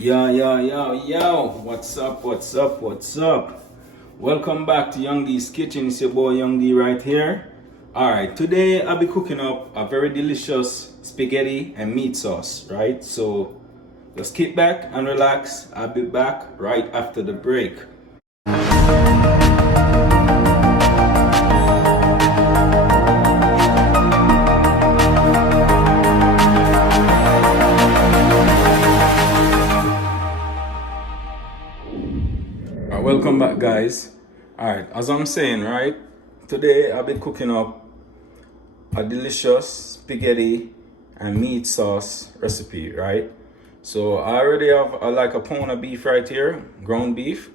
Yo, what's up? Welcome back to Young D's Kitchen. It's your boy Young D right here. Alright, today I'll be cooking up a very delicious spaghetti and meat sauce, right? So just kick back and relax. I'll be back right after the break. Welcome back, guys. Alright, as I'm saying, right, today I'll be cooking up a delicious spaghetti and meat sauce recipe, right? So I already have like a pound of beef right here, ground beef,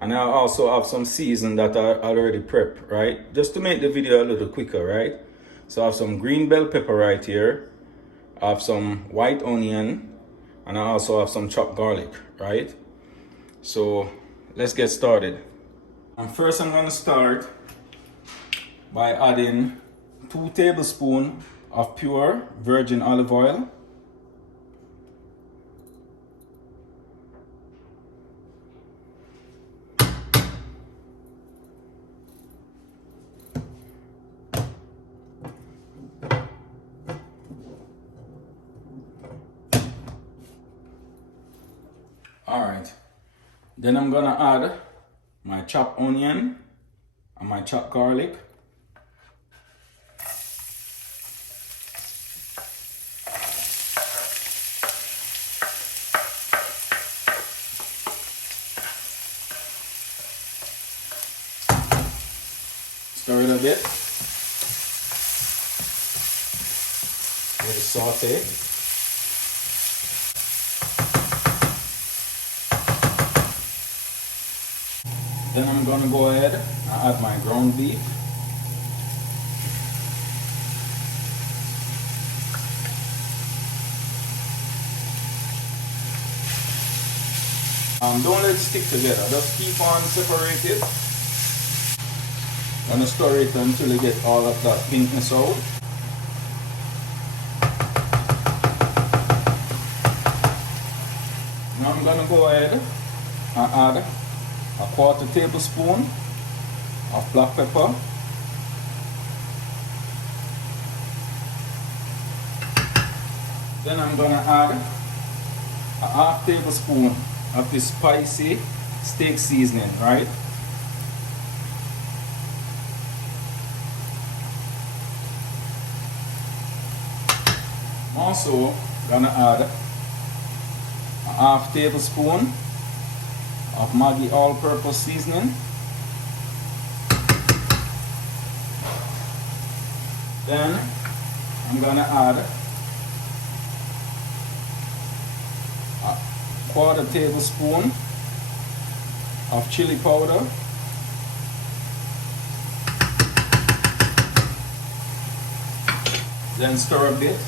and I also have some season that I already prepped, right? Just to make the video a little quicker, right? So I have some green bell pepper right here, I have some white onion, and I also have some chopped garlic, right? So let's get started. And first I'm gonna start by adding 2 tablespoons of pure virgin olive oil. All right. Then I'm gonna add my chopped onion and my chopped garlic. Stir it a bit. Let it saute. Then I'm gonna go ahead and add my ground beef. Don't let it stick together, just keep on separated. I'm gonna stir it until you get all of that pinkness out. Now I'm gonna go ahead and add a 1/4 tablespoon of black pepper, then I'm gonna add a 1/2 tablespoon of this spicy steak seasoning, right? I'm also gonna add a 1/2 tablespoon of Maggi all-purpose seasoning. Then I'm gonna add a 1/4 tablespoon of chili powder. Then stir a bit.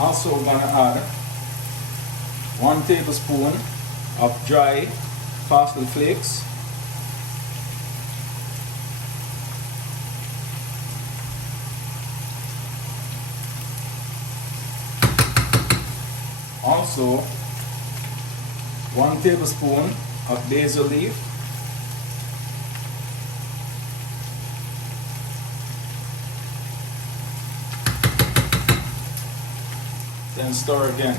Also gonna add 1 tablespoon of dry parsley flakes. Also 1 tablespoon of basil leaf. Then stir again.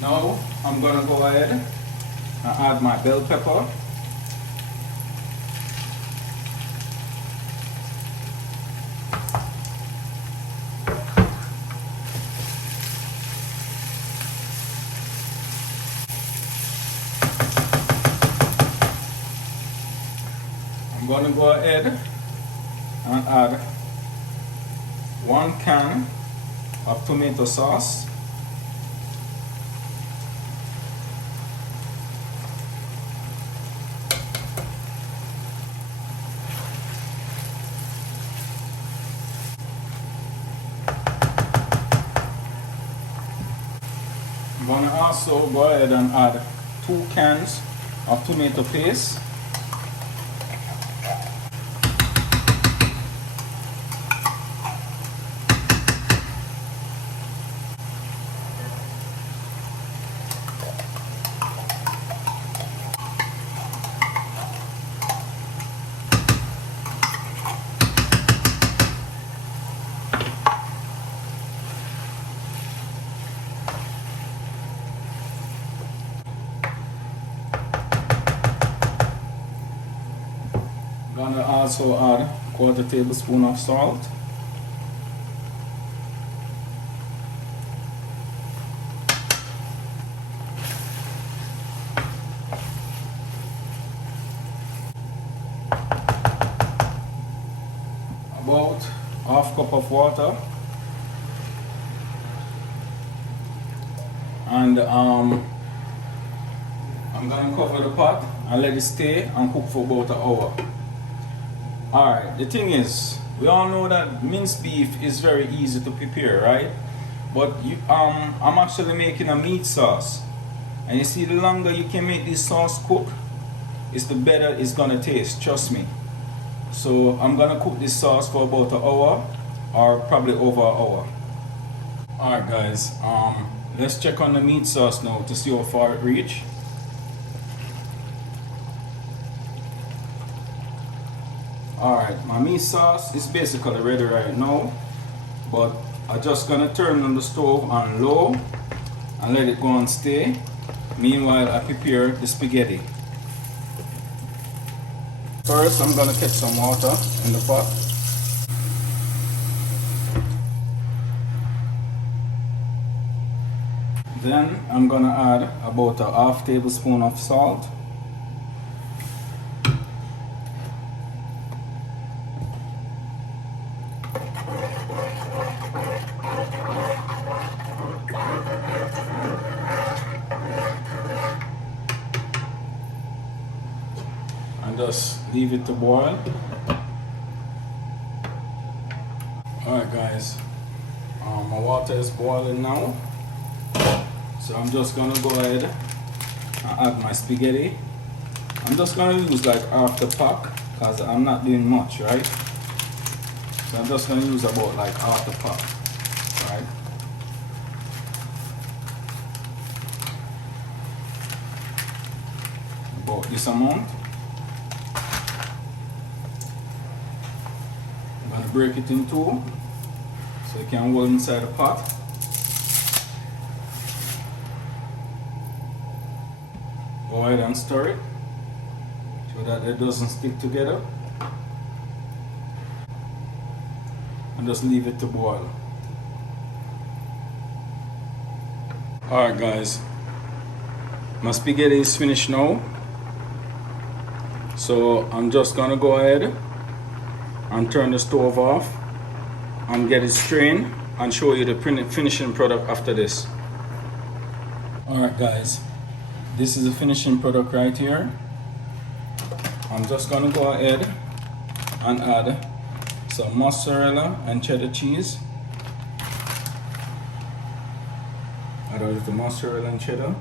Now I'm gonna go ahead and add my bell pepper. I'm gonna go ahead and add 1 can of tomato sauce. gonna also go ahead and add 2 cans of tomato paste. Gonna also add 1/4 tablespoon of salt. About 1/2 cup of water. And I'm gonna cover the pot and let it stay and cook for about an hour. Alright, the thing is, we all know that minced beef is very easy to prepare, right? But I'm actually making a meat sauce. And you see, the longer you can make this sauce cook, it's the better it's gonna taste, trust me. So I'm gonna cook this sauce for about an hour, or probably over an hour. Alright guys, let's check on the meat sauce now to see how far it reach. Alright, my meat sauce is basically ready right now, but I'm just gonna turn on the stove on low and let it go and stay. Meanwhile, I prepare the spaghetti. First, I'm gonna get some water in the pot. Then I'm gonna add about 1/2 tablespoon of salt. And just leave it to boil. Alright guys, my water is boiling now. So I'm just gonna go ahead and add my spaghetti. I'm just gonna use like half the pack because I'm not doing much, right? So I'm just gonna use about like half the pack, right? About this amount. I'm gonna break it in two so it can hold inside the pot. Go ahead and stir it so that it doesn't stick together, and just leave it to boil. Alright guys, my spaghetti is finished now, so I'm just gonna go ahead and turn the stove off and get it strained and show you the finishing product after this. Alright guys, this is the finishing product right here. I'm just gonna go ahead and add some mozzarella and cheddar cheese. Add a little mozzarella and cheddar.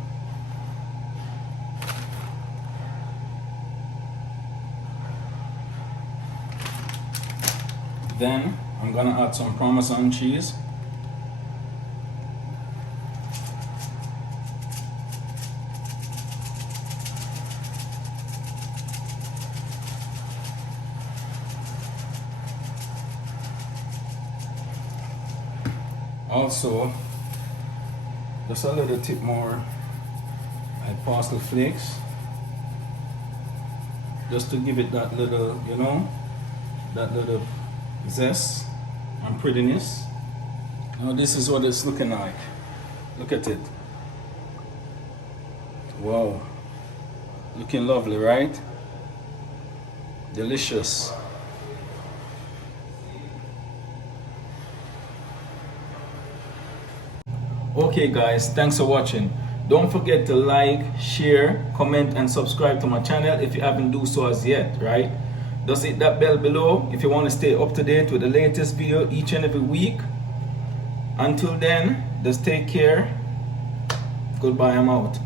Then I'm gonna add some Parmesan cheese. Also, just a little tip more like Parsley flakes, just to give it that little, you know, that little zest and prettiness. Now this is what it's looking like. Look at it. Wow, looking lovely, right? Delicious. Okay guys, thanks for watching. Don't forget to like, share, comment and subscribe to my channel if you haven't do so as yet, right? Just hit that bell below if you want to stay up to date with the latest video each and every week. Until then, just take care Goodbye, I'm out.